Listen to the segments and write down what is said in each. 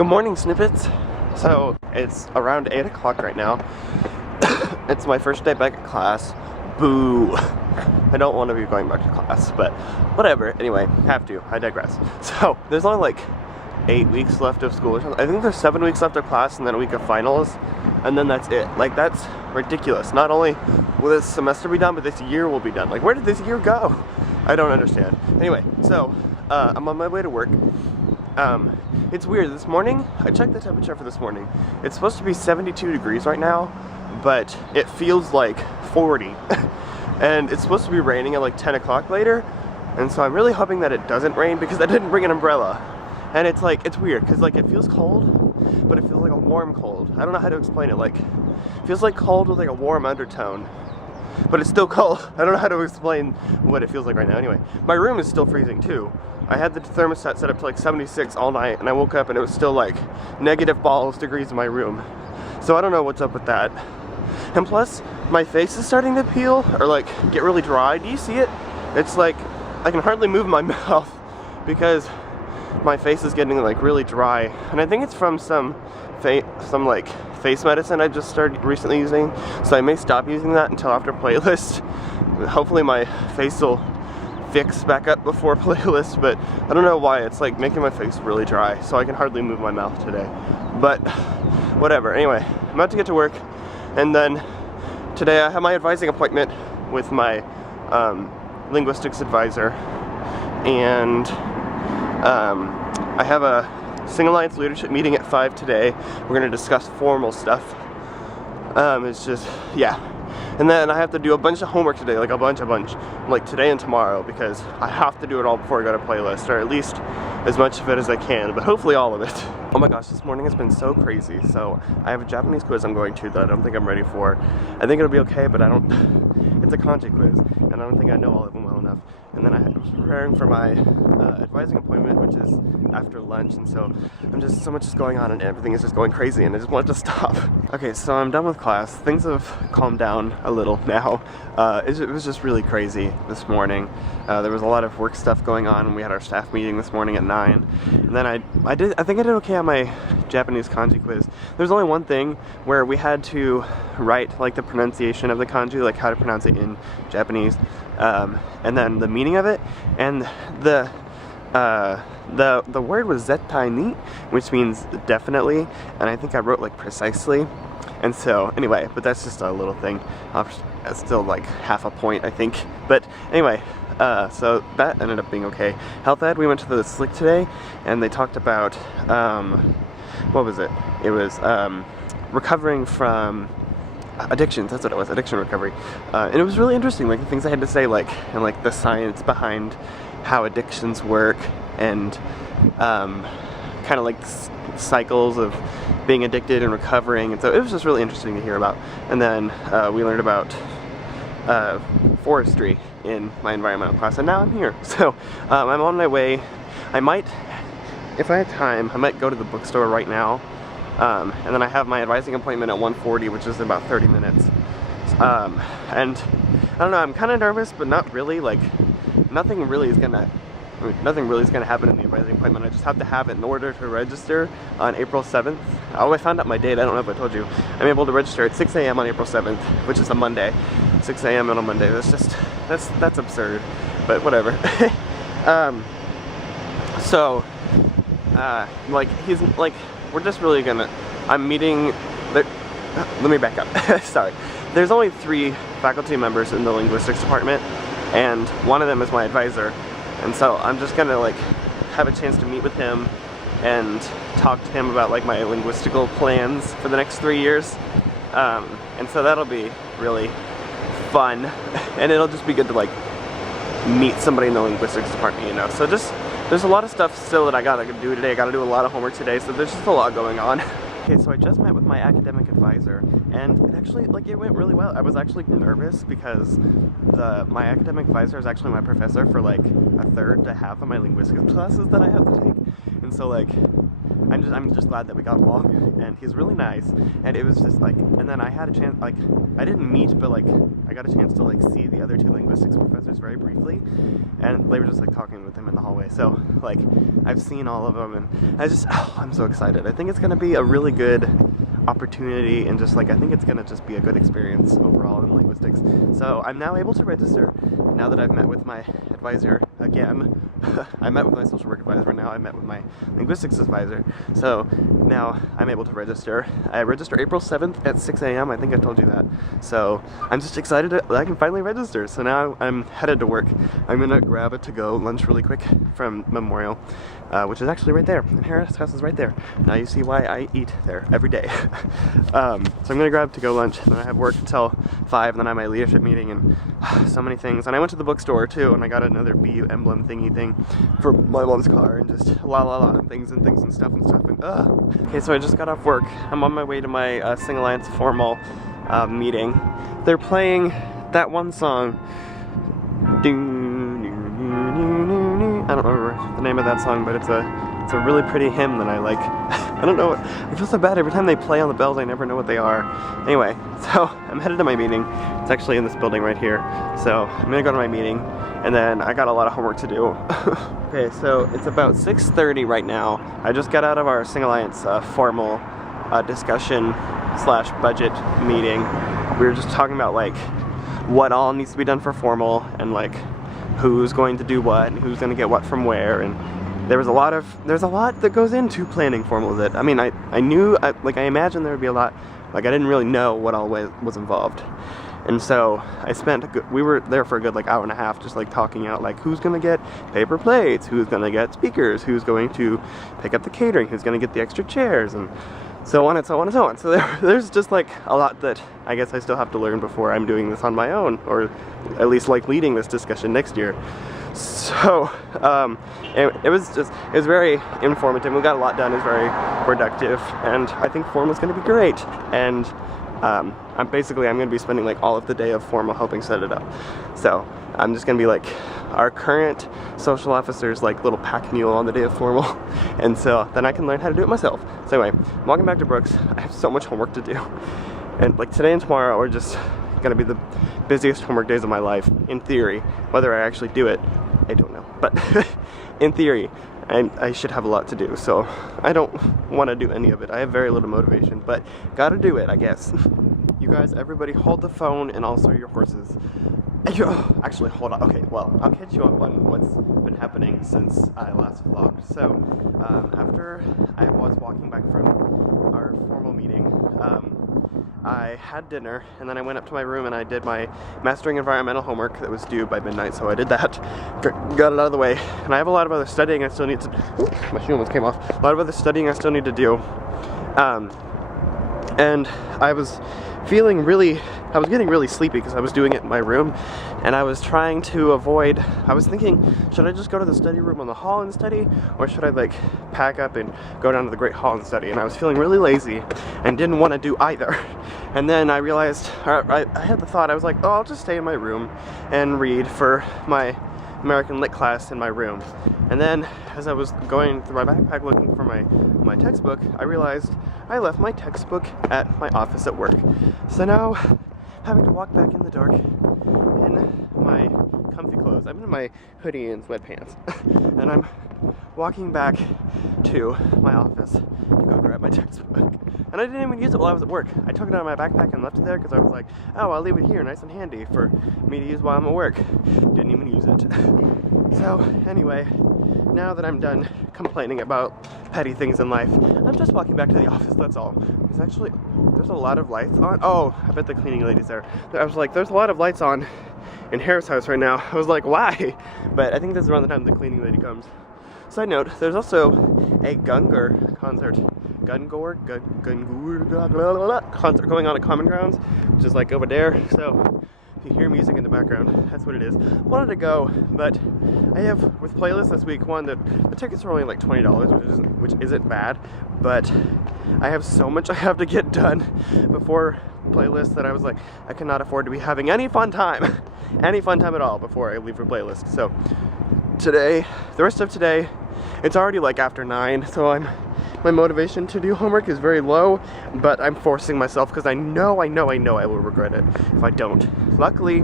Good morning, Snippets. So it's around 8 o'clock right now. It's my first day back at class. Boo. I don't want to be going back to class, but whatever. Anyway, have to. I digress. So there's only like 8 weeks left of school or something. I think there's 7 weeks left of class and then a week of finals, and then that's it. Like, that's ridiculous. Not only will this semester be done, but this year will be done. Like, where did this year go? I don't understand. Anyway, so I'm on my way to work. It's weird. This morning, I checked the temperature for this morning. It's supposed to be 72 degrees right now, but it feels like 40. And it's supposed to be raining at like 10 o'clock later, and so I'm really hoping that it doesn't rain because I didn't bring an umbrella. And it's like, it's weird because like it feels cold, but it feels like a warm cold. I don't know how to explain it. Like, it feels like cold with like a warm undertone, but it's still cold. I don't know how to explain what it feels like right now. Anyway, my room is still freezing too. I had the thermostat set up to like 76 all night, and I woke up and it was still like negative balls degrees in my room. So I don't know what's up with that. And plus, my face is starting to peel or like get really dry. Do you see it? It's like I can hardly move my mouth because my face is getting like really dry. And I think it's from some like face medicine I just started recently using. So I may stop using that until after playlist. Hopefully my face will fix back up before playlist, but I don't know why it's like making my face really dry, so I can hardly move my mouth today. But whatever. Anyway, I'm about to get to work, and then today I have my advising appointment with my linguistics advisor, and I have a Single Alliance leadership meeting at 5 today. We're going to discuss formal stuff. It's just, yeah. And then I have to do a bunch of homework today, like a bunch, like today and tomorrow, because I have to do it all before I go to playlist, or at least as much of it as I can, but hopefully all of it. Oh my gosh, this morning has been so crazy. So I have a Japanese quiz I'm going to that I don't think I'm ready for. I think it'll be okay, but it's a kanji quiz, and I don't think I know all of them well enough. And then I was preparing for my advising appointment, which is after lunch, and so so much is going on and everything is just going crazy, and I just want it to stop. Okay, so I'm done with class. Things have calmed down a little now. It was just really crazy this morning. There was a lot of work stuff going on, and we had our staff meeting this morning at 9. And then I think I did okay on my Japanese kanji quiz. There's only one thing where we had to write like the pronunciation of the kanji, like how to pronounce it in Japanese, and then the meaning of it, and the word was zettai ni, which means definitely, and I think I wrote like precisely. And so anyway, but that's just a little thing. It's still like half a point, I think. But anyway, so that ended up being okay. Health ed, we went to the SLIC today, and they talked about what was it? It was recovering from addictions. That's what it was, addiction recovery. And it was really interesting, like the things I had to say, like, and like the science behind how addictions work, and kind of like cycles of being addicted and recovering. And so it was just really interesting to hear about. And then we learned about forestry in my environmental class, and now I'm here. So I'm on my way. I might, if I have time, I might go to the bookstore right now. And then I have my advising appointment at 1:40, which is in about 30 minutes. And I don't know, I'm kind of nervous, but not really. Like, nothing really is gonna happen in the advising appointment. I just have to have it in order to register on April 7th. Oh, I found out my date. I don't know if I told you. I'm able to register at 6 a.m. on April 7th, which is a Monday. 6 a.m. on a Monday. That's absurd, but whatever. Like, he's like, we're just really gonna, I'm meeting, let me back up. Sorry. There's only 3 faculty members in the linguistics department, and one of them is my advisor. And so I'm just gonna like have a chance to meet with him and talk to him about like my linguistical plans for the next 3 years. And so that'll be really fun, and it'll just be good to like meet somebody in the linguistics department, you know. So just, there's a lot of stuff still that I gotta do today. I gotta do a lot of homework today, so there's just a lot going on. Okay, so I just met with my academic advisor, and it actually, like, it went really well. I was actually nervous because my academic advisor is actually my professor for like a third to half of my linguistics classes that I have to take, and so like I'm just glad that we got along, and he's really nice. And it was just like, and then I had a chance, like, I didn't meet, but like I got a chance to like see the other two linguistics professors very briefly, and they were just like talking with him in the hallway. So like I've seen all of them, and I'm so excited. I think it's gonna be a really good opportunity, and just like I think it's gonna just be a good experience overall in linguistics. So I'm now able to register now that I've met with my advisor again. I met with my social work advisor, now I met with my linguistics advisor. So now I'm able to register. I register April 7th at 6 a.m. I think I told you that. So I'm just excited that I can finally register. So now I'm headed to work. I'm gonna grab a to-go lunch really quick from Memorial, which is actually right there. And Harris' house is right there. Now you see why I eat there every day. So I'm gonna grab to-go lunch, and then I have work until 5, and then I have my leadership meeting, and so many things. And I went to the bookstore too, and I got another BU emblem thingy thing for my mom's car, and just and things and stuff. And okay, so I just got off work. I'm on my way to my Sing Alliance formal meeting. They're playing that one song. I don't remember the name of that song, but it's a really pretty hymn that I like. I don't know, I feel so bad every time they play on the bells, I never know what they are. Anyway, so I'm headed to my meeting. It's actually in this building right here. So I'm gonna go to my meeting, and then I got a lot of homework to do. Okay, so it's about 6:30 right now. I just got out of our Sing Alliance formal discussion / budget meeting. We were just talking about like what all needs to be done for formal, and like who's going to do what, and who's going to get what from where, and there's a lot that goes into planning formal. That I mean, I imagined there would be a lot. Like I didn't really know what all was involved. And so we were there for a good like hour and a half, just like talking out like who's gonna get paper plates, who's gonna get speakers, who's going to pick up the catering, who's gonna get the extra chairs, and so on and so on and so on. So there's just like a lot that I guess I still have to learn before I'm doing this on my own, or at least like leading this discussion next year. So it was very informative. We got a lot done. It was very productive, and I think formal is going to be great. And I'm going to be spending like all of the day of formal helping set it up. So I'm just going to be like our current social officer's like little pack mule on the day of formal, and so then I can learn how to do it myself. So anyway, I'm walking back to Brooks. I have so much homework to do, and like today and tomorrow are just gonna be the busiest homework days of my life, in theory. Whether I actually do it, I don't know, but in theory I should have a lot to do, so I don't want to do any of it. I have very little motivation, but gotta do it, I guess. You guys, everybody hold the phone, and also your horses. Actually, hold on. Okay, well, I'll catch you up on what's been happening since I last vlogged. So, after I was walking back from our formal meeting, I had dinner, and then I went up to my room and I did my mastering environmental homework that was due by midnight, so I did that, got it out of the way, and I have a lot of other studying I still need to, my shoe almost came off, a lot of other studying I still need to do, and I was getting really sleepy because I was doing it in my room, and I was trying to avoid, I was thinking, should I just go to the study room on the hall and study, or should I like pack up and go down to the great hall and study? And I was feeling really lazy and didn't want to do either. And then I realized, I had the thought, I was like, oh, I'll just stay in my room and read for my American Lit class in my room. And then as I was going through my backpack looking for my textbook, I realized I left my textbook at my office at work. So now, having to walk back in the dark in my comfy clothes. I'm in my hoodie and sweatpants, and I'm walking back to my office to go grab my textbook. And I didn't even use it while I was at work. I took it out of my backpack and left it there because I was like, oh, I'll leave it here nice and handy for me to use while I'm at work. Didn't even use it. So anyway, now that I'm done complaining about petty things in life, I'm just walking back to the office, that's all. There's a lot of lights on. Oh, I bet the cleaning lady's there. I was like, there's a lot of lights on in Harris' house right now. I was like, why? But I think that's around the time the cleaning lady comes. Side note, there's also a Gungor concert. Concert going on at Common Grounds, which is like over there. So if you hear music in the background, that's what it is. Wanted to go, but I have with playlists this week one that the tickets are only like $20, which isn't bad, but I have so much I have to get done before playlist that I was like, I cannot afford to be having any fun time at all before I leave for playlist. So today, the rest of today, it's already like after 9, so I'm my motivation to do homework is very low, but I'm forcing myself because I know I will regret it if I don't. Luckily,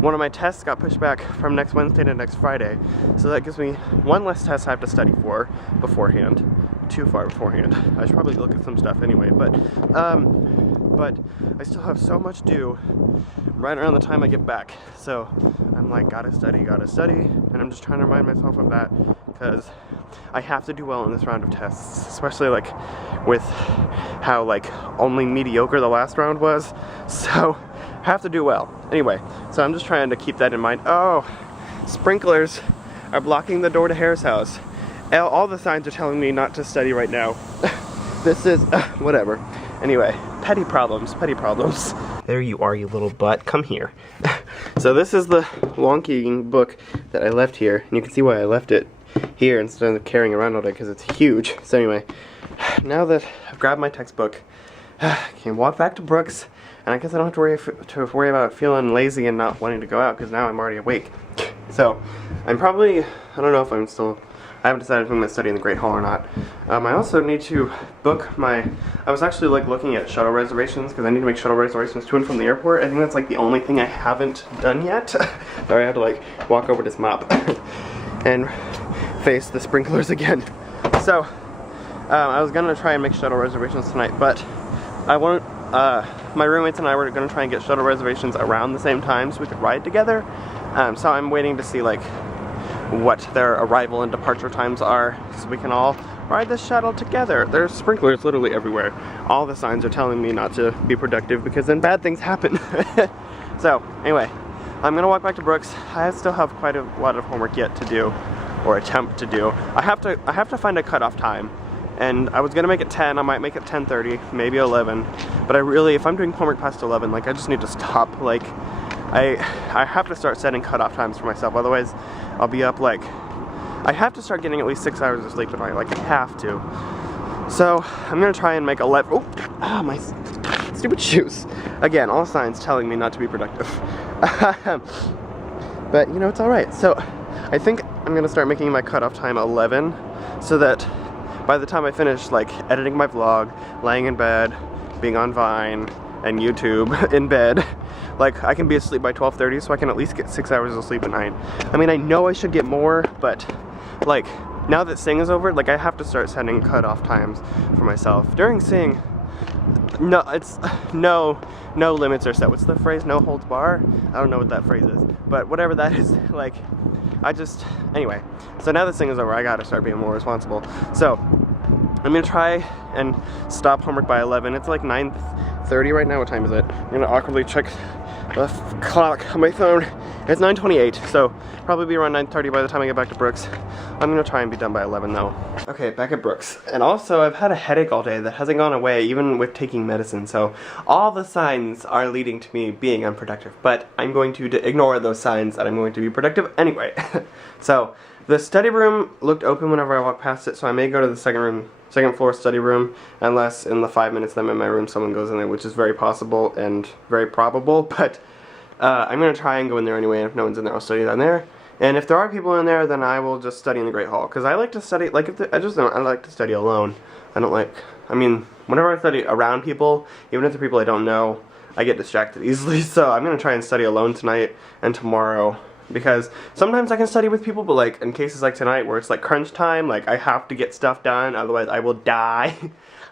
one of my tests got pushed back from next Wednesday to next Friday, so that gives me one less test I have to study for beforehand. Too far beforehand. I should probably look at some stuff anyway, but I still have so much due right around the time I get back. So I'm like, gotta study, and I'm just trying to remind myself of that because I have to do well in this round of tests, especially like with how like only mediocre the last round was. So I have to do well. Anyway, so I'm just trying to keep that in mind. Oh, sprinklers are blocking the door to Harris' house. All the signs are telling me not to study right now. This is, whatever. Anyway, petty problems. There you are, you little butt. Come here. So this is the wonky book that I left here. And you can see why I left it here instead of carrying around all day, because it's huge. So anyway, now that I've grabbed my textbook, I can walk back to Brooks. And I guess I don't have to worry about feeling lazy and not wanting to go out, because now I'm already awake. So, I'm probably, I don't know if I'm still, I haven't decided if I'm going to study in the Great Hall or not. I also need to book my, I was actually like looking at shuttle reservations, because I need to make shuttle reservations to and from the airport. I think that's like the only thing I haven't done yet. Sorry, I had to like walk over this mop and face the sprinklers again. So, I was going to try and make shuttle reservations tonight, but I won't, my roommates and I were going to try and get shuttle reservations around the same time so we could ride together. So I'm waiting to see like what their arrival and departure times are so we can all ride the shuttle together. There's sprinklers literally everywhere. All the signs are telling me not to be productive because then bad things happen. So anyway, I'm gonna walk back to Brooks. I still have quite a lot of homework yet to do, or attempt to do. I have to find a cutoff time. And I was gonna make it 10, I might make it 10:30, maybe 11. But I really, if I'm doing homework past 11, like I just need to stop. Like, I have to start setting cutoff times for myself, otherwise I'll be up like, I have to start getting at least 6 hours of sleep at night, like I have to. So, I'm gonna try and make 11, my stupid shoes. Again, all signs telling me not to be productive. But, you know, it's alright. So, I think I'm gonna start making my cutoff time 11, so that by the time I finish like editing my vlog, laying in bed, being on Vine and YouTube in bed, like I can be asleep by 12:30 so I can at least get 6 hours of sleep at night. I mean, I know I should get more, but like now that Sing is over, like I have to start setting cutoff times for myself. During Sing, no, it's no limits are set. What's the phrase? No holds bar? I don't know what that phrase is, but whatever that is, like anyway, so now that Sing is over, I gotta start being more responsible. So, I'm gonna try and stop homework by 11. It's like 9:30 right now. What time is it? I'm gonna awkwardly check the clock on my phone. It's 9:28, so probably be around 9:30 by the time I get back to Brooks. I'm gonna try and be done by 11 though. Okay, back at Brooks. And also, I've had a headache all day that hasn't gone away, even with taking medicine, so all the signs are leading to me being unproductive, but I'm going to ignore those signs that I'm going to be productive anyway. So, the study room looked open whenever I walked past it, so I may go to the second floor study room, unless in the 5 minutes that I'm in my room someone goes in there, which is very possible and very probable, but I'm going to try and go in there anyway, and if no one's in there, I'll study down there. And if there are people in there, then I will just study in the Great Hall, because I like to study, like, I like to study alone. I mean, whenever I study around people, even if they're people I don't know, I get distracted easily, so I'm going to try and study alone tonight and tomorrow. Because sometimes I can study with people, but like in cases like tonight where it's like crunch time, like I have to get stuff done, otherwise I will die.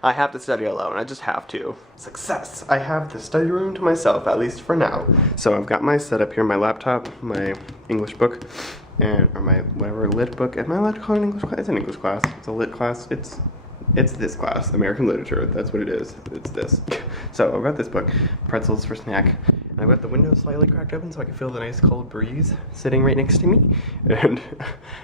I have to study alone, I just have to. Success! I have the study room to myself, at least for now. So I've got my setup here, my laptop, my English book, and or my whatever lit book. Am I allowed to call it an English class? It's an English class. It's a lit class. It's this class, American Literature. That's what it is. It's this. So I've got this book, pretzels for snack. And I've got the window slightly cracked open so I can feel the nice cold breeze sitting right next to me. And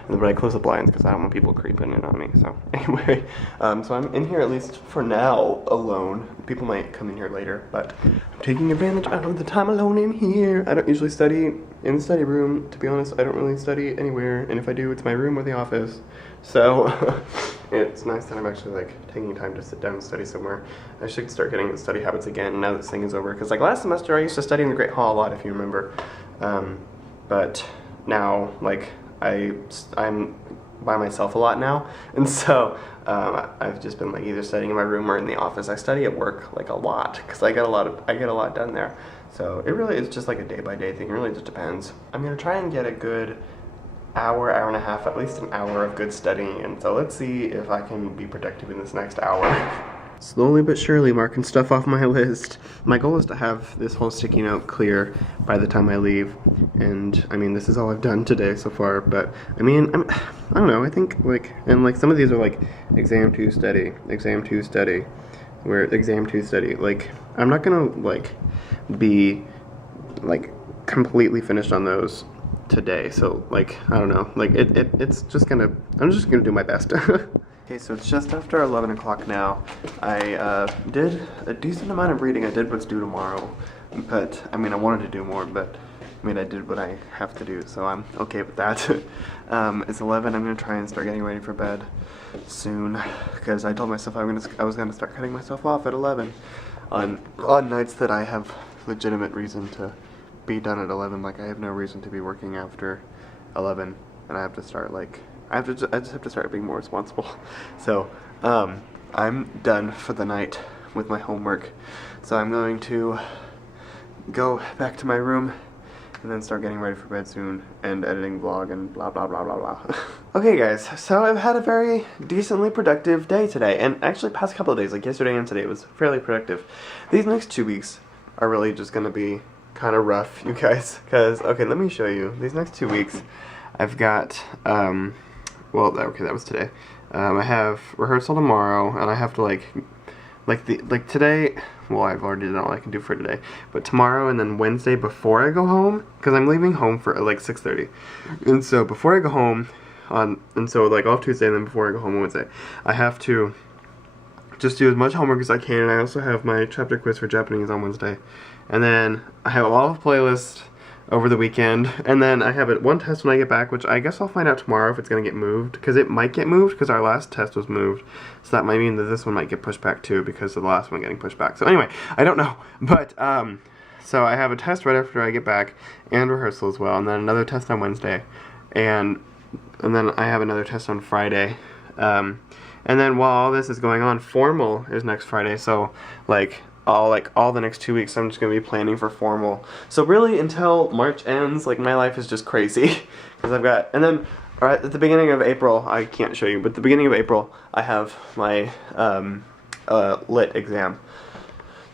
but I close the blinds because I don't want people creeping in on me. So anyway, so I'm in here at least for now alone. People might come in here later, but I'm taking advantage of the time alone in here. I don't usually study in the study room. To be honest, I don't really study anywhere. And if I do, it's my room or the office. So it's nice that I'm actually like taking time to sit down and study somewhere. I should start getting the study habits again now that this thing is over. Because like last semester I used to study in the Great Hall a lot, if you remember. But now like I'm by myself a lot now, and so I've just been like either studying in my room or in the office. I study at work like a lot because I get a lot done there. So it really is just like a day-by-day thing. It really just depends. I'm gonna try and get a good hour and a half, at least an hour of good studying, and so let's see if I can be productive in this next hour. Slowly but surely marking stuff off my list. My goal is to have this whole sticky note clear by the time I leave, and I mean this is all I've done today so far, but I mean I don't know, I think like, and like some of these are like exam 2 study, exam 2 study, where exam 2 study, like I'm not gonna like be like completely finished on those today, so like I don't know, like it's just gonna, I'm just gonna do my best. Okay, so it's just after 11 o'clock now. I did a decent amount of reading. I did what's due tomorrow, but I mean I wanted to do more, but I mean I did what I have to do, so I'm okay with that. It's 11. I'm gonna try and start getting ready for bed soon because I told myself I was gonna start cutting myself off at 11 on nights that I have legitimate reason to be done at 11. Like I have no reason to be working after 11, and I have to start like I just have to start being more responsible. So I'm done for the night with my homework, so I'm going to go back to my room and then start getting ready for bed soon and editing vlog and blah blah blah blah blah. Okay guys, so I've had a very decently productive day today, and actually past couple of days, like yesterday and today, was fairly productive. These next 2 weeks are really just gonna be kind of rough, you guys, because okay, let me show you. These next 2 weeks I've got well, okay, that was today. I have rehearsal tomorrow, and I have to like today. Well, I've already done all I can do for today, but tomorrow and then Wednesday before I go home, because I'm leaving home for like 6:30, and so before I go home and so like off Tuesday and then before I go home on Wednesday, I have to just do as much homework as I can, and I also have my chapter quiz for Japanese on Wednesday, and then I have a lot of playlists over the weekend, and then I have one test when I get back, which I guess I'll find out tomorrow if it's going to get moved, because it might get moved, because our last test was moved, so that might mean that this one might get pushed back too, because of the last one getting pushed back. So anyway, I don't know, but so I have a test right after I get back, and rehearsal as well, and then another test on Wednesday, and then I have another test on Friday, and then while all this is going on, formal is next Friday, so all the next 2 weeks I'm just gonna be planning for formal. So really until March ends, like my life is just crazy because I've got, and then at the beginning of April, I can't show you, but at the beginning of April I have my lit exam.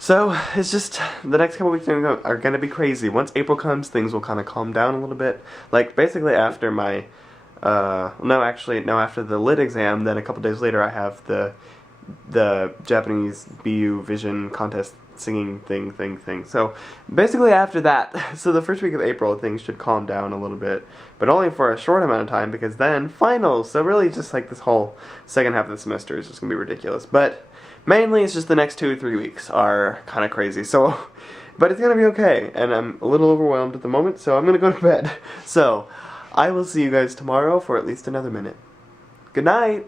So it's just the next couple weeks are gonna be crazy. Once April comes, things will kind of calm down a little bit. Like basically after my after the lit exam, then a couple days later I have the Japanese BU vision contest singing thing. So basically after that, so the first week of April, things should calm down a little bit, but only for a short amount of time, because then finals. So really just like this whole second half of the semester is just gonna be ridiculous. But mainly it's just the next 2 or 3 weeks are kind of crazy. So, but it's gonna be okay, and I'm a little overwhelmed at the moment, so I'm gonna go to bed. So I will see you guys tomorrow for at least another minute. Good night!